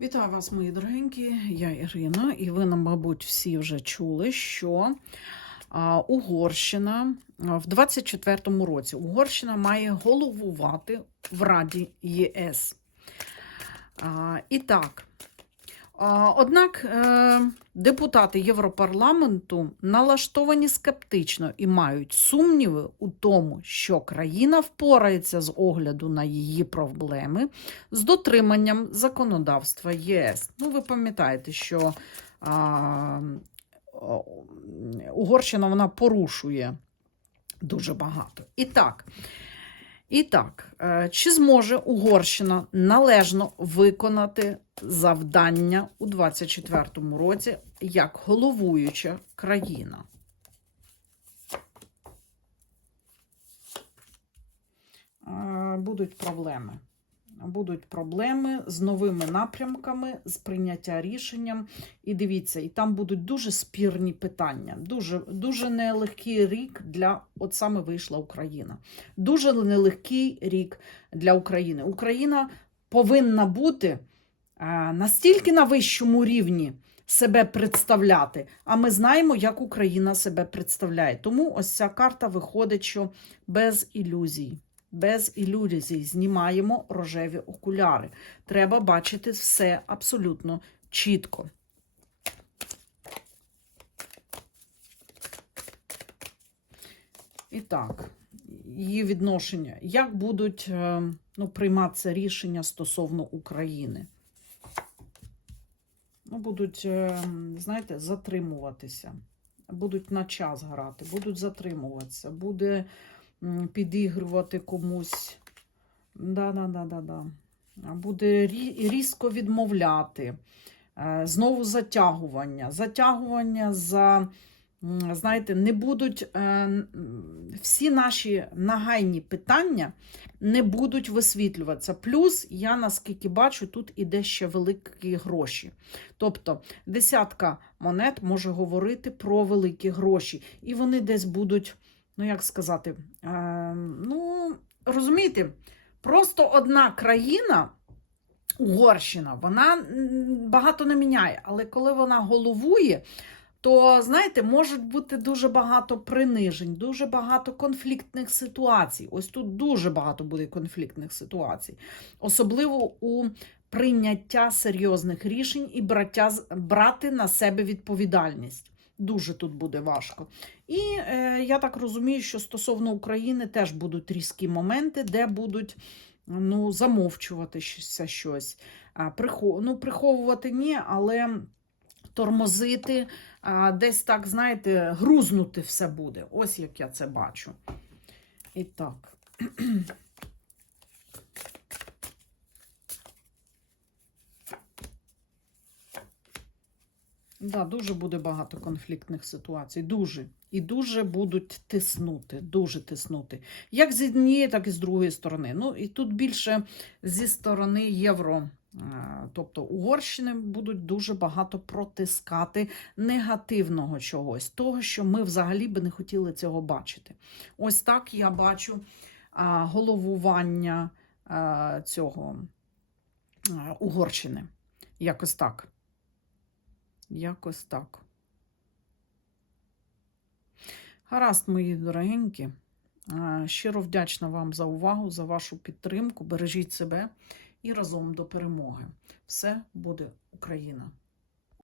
Вітаю вас, мої дорогенькі. Я Ірина, і ви, мабуть, всі вже чули, що Угорщина в 24-му році Угорщина має головувати в Раді ЄС. І так. Однак е, депутати Європарламенту налаштовані скептично і мають сумніви у тому, що країна впорається з огляду на її проблеми з дотриманням законодавства ЄС. Ну, ви пам'ятаєте, що а, Угорщина вона порушує дуже багато. І так. І так, е, чи зможе Угорщина належно виконати завдання у 2024 році як головуюча країна? Е, Будуть проблеми. Будуть проблеми з новими напрямками, з прийняття рішенням. І дивіться, і там будуть дуже спірні питання. Дуже, дуже нелегкий рік для от саме вийшла Україна. Дуже нелегкий рік для України. Україна повинна бути а, настільки на вищому рівні себе представляти. А ми знаємо, як Україна себе представляє. Тому ось ця карта виходить, що без ілюзій. Без ілюзій знімаємо рожеві окуляри. Треба бачити все абсолютно чітко. І так, її відношення. Як будуть е, ну, прийматися рішення стосовно України? Ну, будуть, е, знаєте, затримуватися, будуть на час грати, будуть затримуватися, буде підігрувати комусь. Да-да-да-да-да. Буде різко відмовляти. Е, Знову затягування. Затягування за, знаєте, не будуть е, всі наші нагайні питання не будуть висвітлюватися. Плюс, я наскільки бачу, тут іде ще великі гроші. Тобто десятка монет може говорити про великі гроші. І вони десь будуть, ну як сказати, е, ну, розумієте, просто одна країна. Угорщина, вона багато не міняє, але коли вона головує, то знаєте, можуть бути дуже багато принижень, дуже багато конфліктних ситуацій. Ось тут дуже багато буде конфліктних ситуацій, особливо у прийняття серйозних рішень і брати на себе відповідальність. Дуже тут буде важко. І е, я так розумію, що стосовно України теж будуть різкі моменти, де будуть ну, замовчуватися щось. А, прихо... ну, приховувати ні, але тормозити, а, десь так, знаєте, грузнути все буде. Ось як я це бачу. І так. Да, дуже буде багато конфліктних ситуацій. Дуже. І дуже будуть тиснути, дуже тиснути. Як з однієї, так і з другої сторони. Ну, і тут більше зі сторони євро, е, тобто Угорщини, будуть дуже багато протискати негативного чогось, того, що ми взагалі би не хотіли цього бачити. Ось так я бачу головування цього Угорщини. Якось так. Якось так. Гаразд, мої дорогенькі. Щиро вдячна вам за увагу, за вашу підтримку. Бережіть себе і разом до перемоги. Все буде Україна!